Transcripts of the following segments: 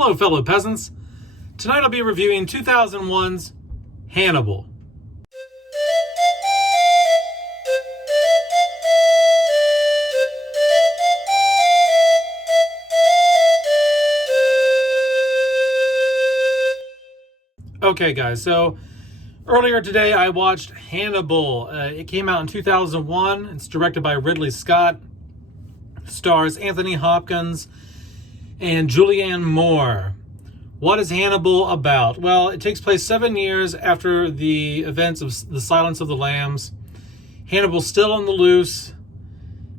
Hello, fellow peasants. Tonight I'll be reviewing 2001's Hannibal. Okay, guys, so earlier today I watched Hannibal. It came out in 2001. It's directed by Ridley Scott. Stars Anthony Hopkins and Julianne Moore. What is Hannibal about? Well, it takes place 7 years after the events of The Silence of the Lambs. Hannibal's still on the loose.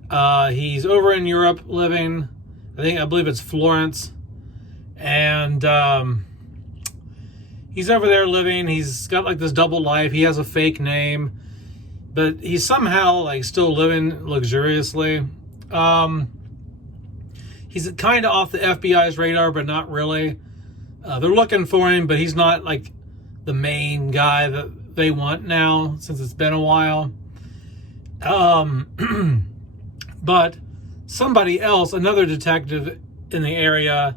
He's over in Europe living. I believe it's Florence. And he's over there living. He's got like this double life. He has a fake name. But he's somehow like still living luxuriously. He's kind of off the FBI's radar, but not really. They're looking for him, but he's not like the main guy that they want now, since it's been a while. But somebody else, another detective in the area,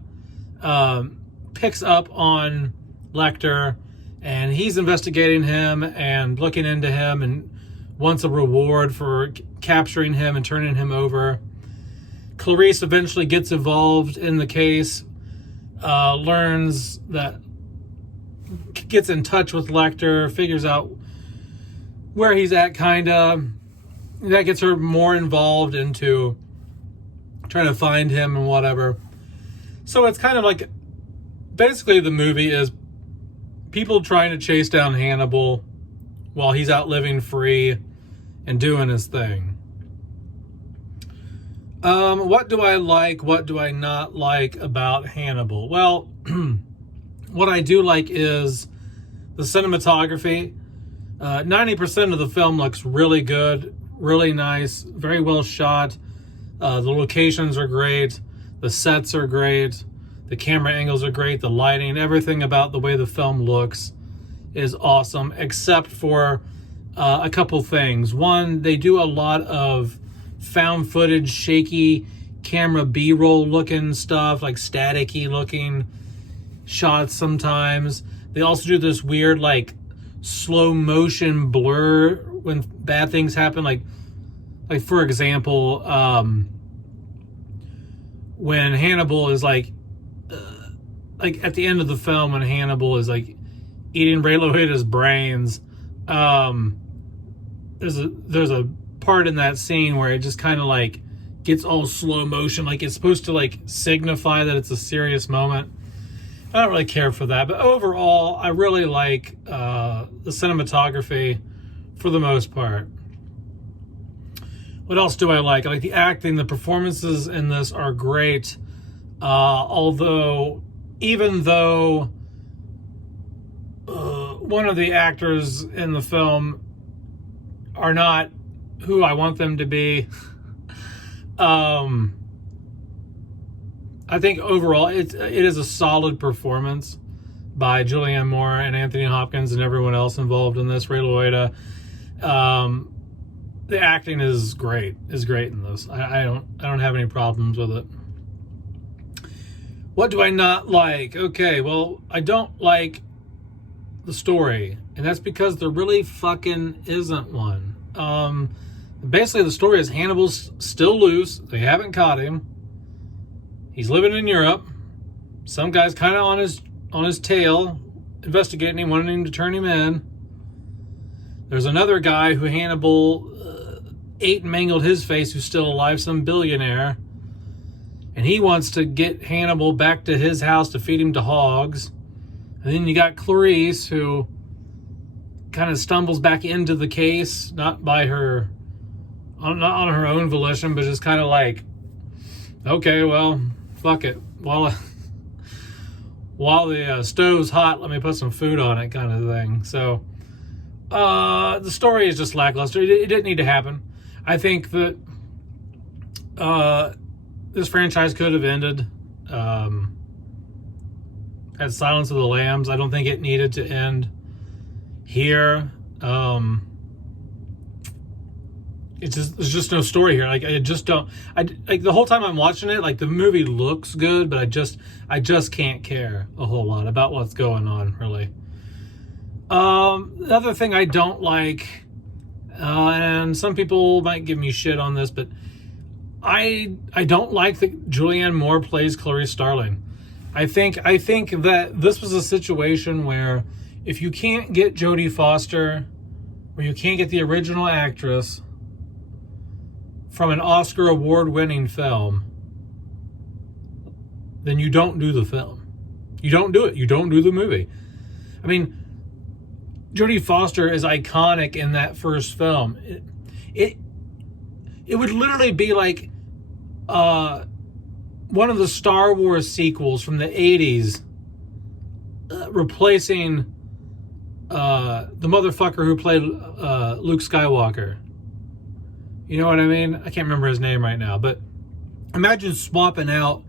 picks up on Lecter, and he's investigating him and looking into him and wants a reward for capturing him and turning him over. Clarice eventually gets involved in the case, learns that, gets in touch with Lecter, figures out where he's at, kinda. That gets her more involved into trying to find him and whatever. So it's kind of like, basically the movie is people trying to chase down Hannibal while he's out living free and doing his thing. What do I like? What do I not like about Hannibal? Well, what I do like is the cinematography. 90% of the film looks really good, really nice, very well shot. The locations are great. The sets are great. The camera angles are great. The lighting, everything about the way the film looks is awesome, except for a couple things. One, they do a lot of found footage, shaky camera B-roll looking stuff, like staticky looking shots sometimes. They also do this weird like slow motion blur when bad things happen, like for example, when Hannibal is like at the end of the film, when Hannibal is like eating Ray Liotta's brains, there's a part in that scene where it just kind of like gets all slow motion, like it's supposed to like signify that it's a serious moment. I don't really care for that, but overall I really like the cinematography for the most part. What else do I like? I like the acting. The performances in this are great, even though one of the actors in the film are not who I want them to be. I think overall it is a solid performance by Julianne Moore and Anthony Hopkins and everyone else involved in this. Ray Liotta. The acting is great in this. I don't have any problems with it. What do I not like? Okay, well, I don't like the story, and that's because there really fucking isn't one. Basically, the story is Hannibal's still loose. They haven't caught him. He's living in Europe. Some guy's kind of on his tail, investigating him, wanting him to turn him in. There's another guy who Hannibal ate and mangled his face, who's still alive, some billionaire. And he wants to get Hannibal back to his house to feed him to hogs. And then you got Clarice, who kind of stumbles back into the case, not on her own volition, but just kind of like, okay, well, fuck it. While the stove's hot, let me put some food on it, kind of thing. So the story is just lackluster. It didn't need to happen. I think that this franchise could have ended at Silence of the Lambs. I don't think it needed to end here. there's just no story here. Like, I just don't. Like the whole time I'm watching it, like the movie looks good, but I just can't care a whole lot about what's going on, really. The other thing I don't like, and some people might give me shit on this, but I don't like that Julianne Moore plays Clarice Starling. I think that this was a situation where if you can't get Jodie Foster, or you can't get the original actress from an Oscar award-winning film, then you don't do the film. You don't do it. You don't do the movie. I mean, Jodie Foster is iconic in that first film. It would literally be like one of the Star Wars sequels from the 80s replacing the motherfucker who played Luke Skywalker. You know what I mean? I can't remember his name right now, but imagine swapping out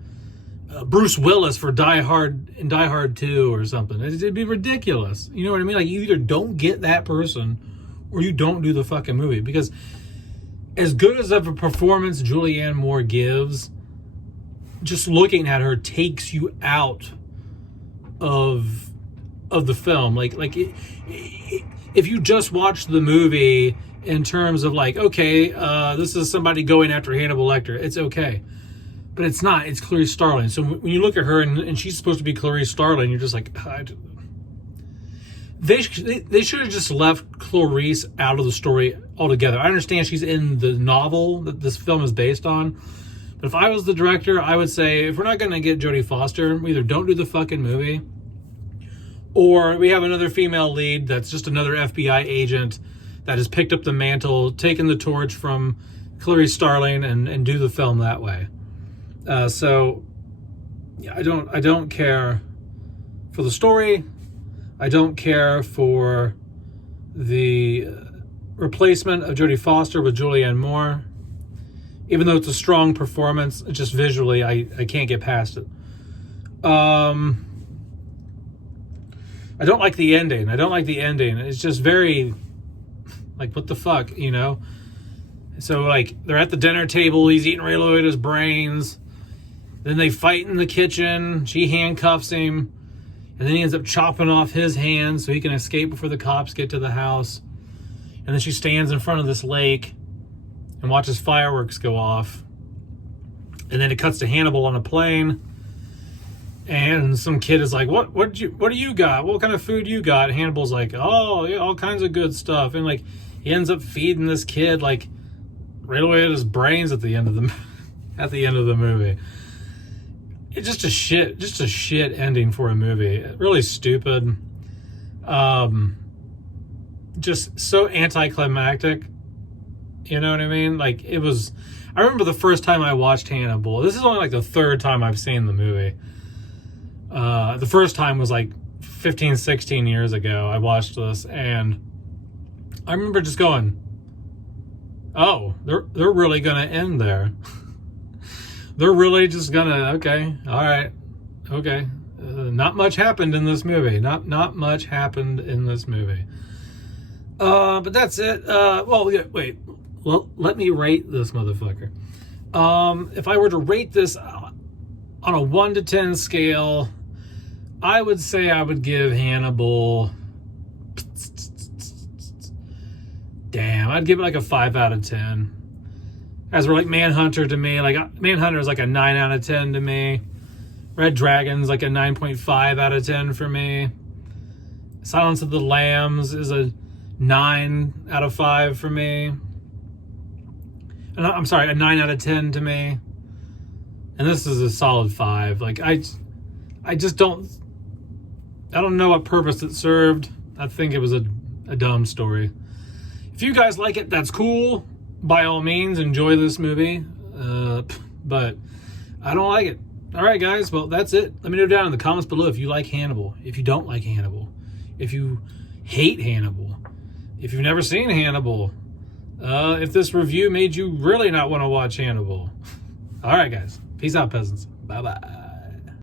Bruce Willis for Die Hard in Die Hard 2 or something. It'd be ridiculous. You know what I mean? Like, you either don't get that person or you don't do the fucking movie. Because as good as of a performance Julianne Moore gives, just looking at her takes you out of the film. Like if you just watch the movie in terms of like, okay, this is somebody going after Hannibal Lecter, it's okay. But it's not. It's Clarice Starling. So when you look at her and she's supposed to be Clarice Starling, you're just like, they should have just left Clarice out of the story altogether. I understand she's in the novel that this film is based on. But if I was the director, I would say, if we're not going to get Jodie Foster, we either don't do the fucking movie, or we have another female lead that's just another FBI agent that has picked up the mantle, taken the torch from Clarice Starling, and do the film that way. So yeah, I don't care for the story. I don't care for the replacement of Jodie Foster with Julianne Moore. Even though it's a strong performance, just visually, I can't get past it. I don't like the ending. It's just very, like, what the fuck, you know? So, like, they're at the dinner table. He's eating Ray Liotta's brains. Then they fight in the kitchen. She handcuffs him. And then he ends up chopping off his hands so he can escape before the cops get to the house. And then she stands in front of this lake and watches fireworks go off. And then it cuts to Hannibal on a plane. And some kid is like, what do you got? What kind of food you got? And Hannibal's like, oh, yeah, all kinds of good stuff. And, like, he ends up feeding this kid, like, right away at his brains at the end of the movie. It's just a shit ending for a movie. Really stupid. Just so anticlimactic. You know what I mean? Like, it was... I remember the first time I watched Hannibal. This is only, like, the third time I've seen the movie. The first time was, like, 15, 16 years ago. I watched this, and I remember just going, oh, they're really going to end there. They're really just gonna, okay, all right, okay. Not much happened in this movie. Not much happened in this movie. But that's it. Well, yeah, wait. Well, let me rate this motherfucker. If I were to rate this on a 1 to 10 scale, I would say I would give Hannibal... Damn, I'd give it like a 5 out of 10. As we're like Manhunter to me, like Manhunter is like a 9 out of 10 to me. Red Dragon's like a 9.5 out of 10 for me. Silence of the Lambs is a 9 out of 5 for me. I'm sorry, a 9 out of 10 to me. And this is a solid 5. Like, I just don't know what purpose it served. I think it was a dumb story. If you guys like it, that's cool. By all means, enjoy this movie. But I don't like it. All right, guys. Well, that's it. Let me know down in the comments below if you like Hannibal, if you don't like Hannibal, if you hate Hannibal, if you've never seen Hannibal, if this review made you really not want to watch Hannibal. All right, guys. Peace out, peasants. Bye-bye.